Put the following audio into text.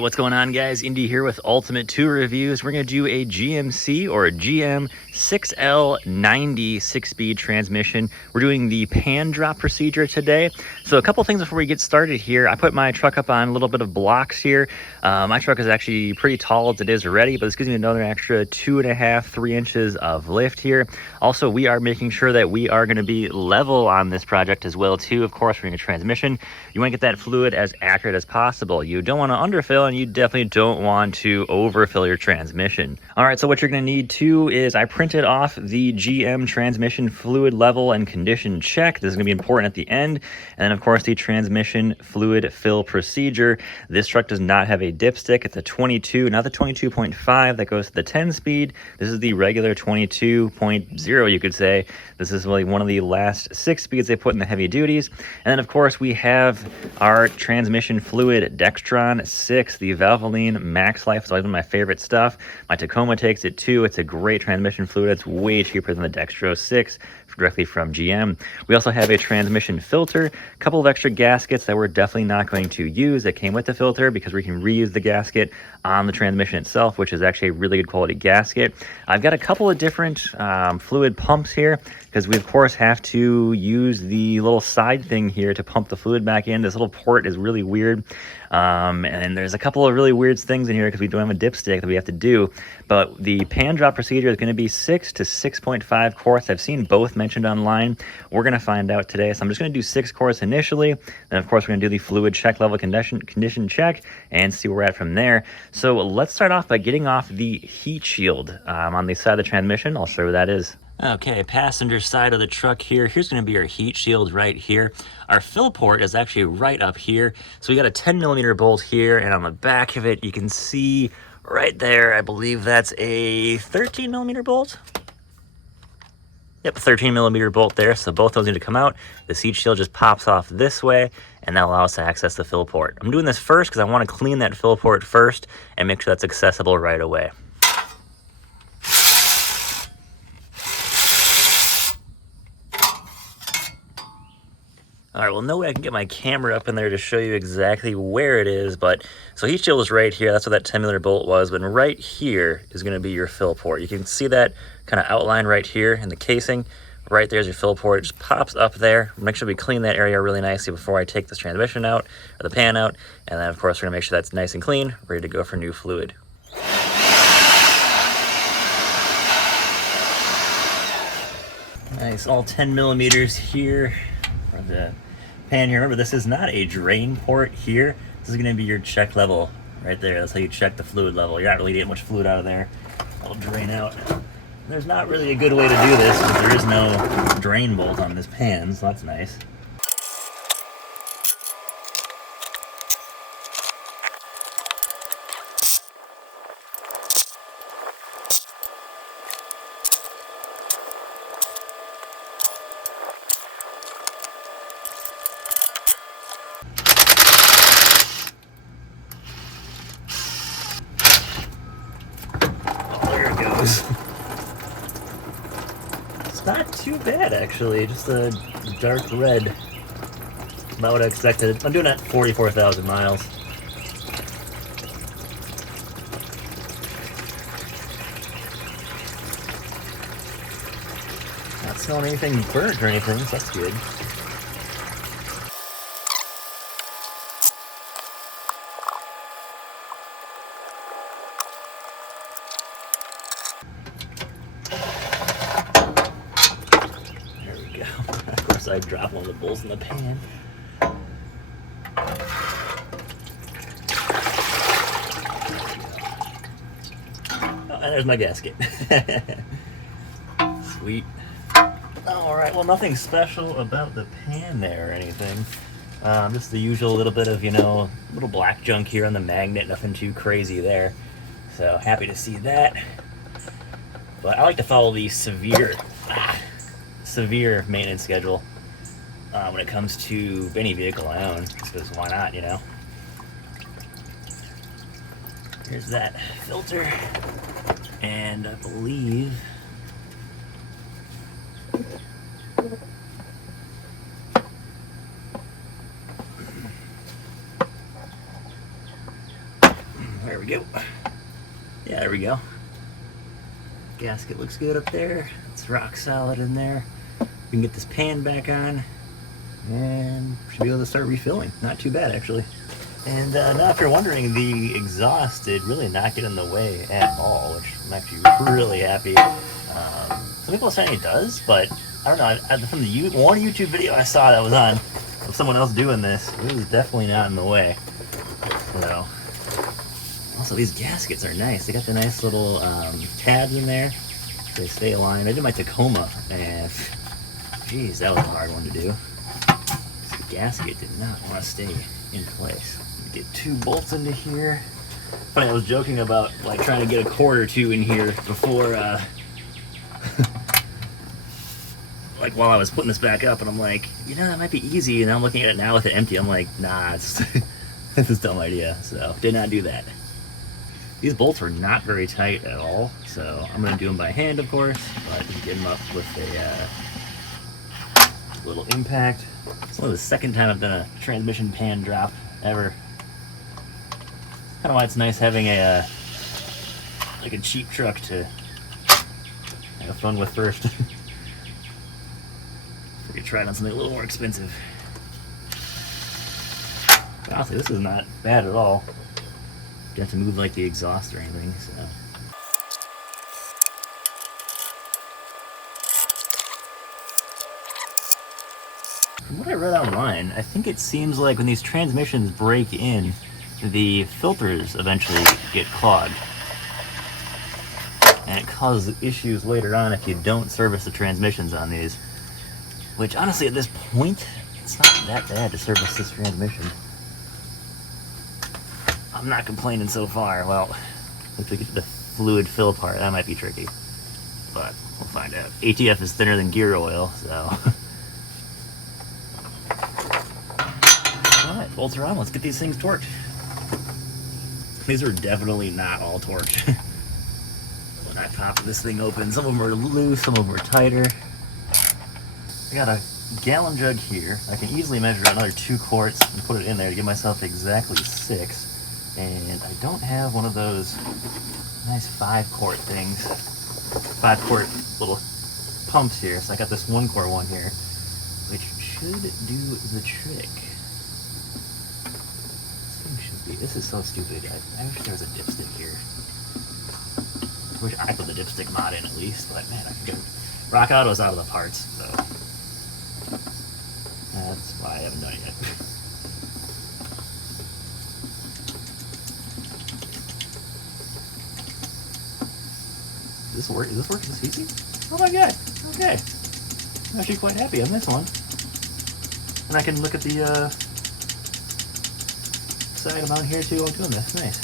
What's going on, guys? Indy here with Ultimate 2 Reviews. We're going to do a GMC or a GM 6L90 6-speed transmission. We're doing the pan drop procedure today. So a couple things before we get started here. I put my truck up on a little bit of blocks here. My truck is actually pretty tall as it is already, but this gives me another extra 2.5, 3 inches of lift here. Also, we are making sure that we are going to be level on this project as well too. Of course, we're in a transmission. You want to get that fluid as accurate as possible. You don't want to underfill, and you definitely don't want to overfill your transmission. All right, so what you're going to need too is I printed off the GM transmission fluid level and condition check. This is going to be important at the end. And then of course the transmission fluid fill procedure. This truck does not have a dipstick. It's a 22, not the 22.5 that goes to the 10 speed. This is the regular 22.0, you could say. This is really one of the last 6 speeds they put in the heavy duties. And then of course we have our transmission fluid Dextron 6, the Valvoline Max Life. It's always one of my favorite stuff. My Tacoma takes it too. It's a great transmission fluid. It's way cheaper than the Dextro 6 directly from GM. We also have a transmission filter, a couple of extra gaskets that we're definitely not going to use that came with the filter because we can reuse the gasket on the transmission itself, which is actually a really good quality gasket. I've got a couple of different fluid pumps here because we of course have to use the little side thing here to pump the fluid back in. This little port is really weird. And there's a couple of really weird things in here because we don't have a dipstick that we have to do. But the pan drop procedure is going to be 6 to 6.5 quarts. I've seen both mentioned online. We're going to find out today. So I'm just going to do 6 quarts initially. Then of course we're going to do the fluid check level condition check and see where we're at from there. So let's start off by getting off the heat shield on the side of the transmission. I'll show you what that is. Okay, passenger side of the truck here. Here's going to be our heat shield right here. Our fill port is actually right up here. So we got a 10 millimeter bolt here, and on the back of it, you can see right there, I believe that's a 13 millimeter bolt. Yep, 13 millimeter bolt there. So both those need to come out. The heat shield just pops off this way, and that allows us to access the fill port. I'm doing this first because I want to clean that fill port first and make sure that's accessible right away. All right, well, no way I can get my camera up in there to show you exactly where it is, but so heat shield is right here. That's what that 10 millimeter bolt was, but right here is going to be your fill port. You can see that kind of outline right here in the casing. Right there's your fill port. It just pops up there. Make sure we clean that area really nicely before I take this transmission out or the pan out. And then, of course, we're going to make sure that's nice and clean, ready to go for new fluid. Nice, all 10 millimeters here for the pan here. Remember, this is not a drain port here. This is going to be your check level right there. That's how you check the fluid level. You're not really getting much fluid out of there. It'll drain out. There's not really a good way to do this because there is no drain bolt on this pan, so that's nice. It's not too bad, actually. Just a dark red. About what I expected. I'm doing it at 44,000 miles. Not smelling anything burnt or anything, so that's good. Of course, I dropped one of the bowls in the pan. Oh, and there's my gasket. Sweet. Alright, well, nothing special about the pan there or anything. Just the usual little bit of, little black junk here on the magnet. Nothing too crazy there. So, happy to see that. But I like to follow the severe maintenance schedule when it comes to any vehicle I own, because why not, Here's that filter, and I believe There we go. Yeah, there we go. Gasket looks good up there. It's rock solid in there. We can get this pan back on and should be able to start refilling. Not too bad, actually. And now if you're wondering, the exhaust did really not get in the way at all, which I'm actually really happy. Some people are saying it does, but I don't know. From the one YouTube video I saw that was on of someone else doing this, it was definitely not in the way. So, also these gaskets are nice. They got the nice little tabs in there. They stay aligned. I did my Tacoma, and geez, that was a hard one to do. The gasket did not want to stay in place. Get 2 bolts into here. Funny, I was joking about like trying to get a cord or 2 in here before, like while I was putting this back up, and I'm like, you know, that might be easy. And I'm looking at it now with it empty. I'm like, nah, it's this is a dumb idea. So did not do that. These bolts were not very tight at all, so I'm gonna do them by hand, of course, but get them up with a little impact. It's only the second time I've done a transmission pan drop ever. Kind of why it's nice having a like a cheap truck to have fun with first. We could try it on something a little more expensive. But honestly, this is not bad at all. You have to move like the exhaust or anything, so. From what I read online, I think it seems like when these transmissions break in, the filters eventually get clogged. And it causes issues later on if you don't service the transmissions on these. Which honestly at this point, it's not that bad to service this transmission. I'm not complaining so far. Well, if we get to the fluid fill part, that might be tricky. But we'll find out. ATF is thinner than gear oil, so. Alright, bolts are on. Let's get these things torqued. These are definitely not all torqued. When I pop this thing open, some of them are loose, some of them are tighter. I got a gallon jug here. I can easily measure another 2 quarts and put it in there to give myself exactly 6. And I don't have one of those nice 5-quart things. 5-quart little pumps here. So I got this 1-quart one here, which should do the trick. This is so stupid. I wish there was a dipstick here. I wish I put the dipstick mod in at least, but man, I can get Rock Auto's out of the parts, so that's why I haven't done it yet. Does this work? Does this work? Is this easy? Oh my god! Okay, I'm actually quite happy on this one, and I can look at the side amount here too. I'm doing this. Nice.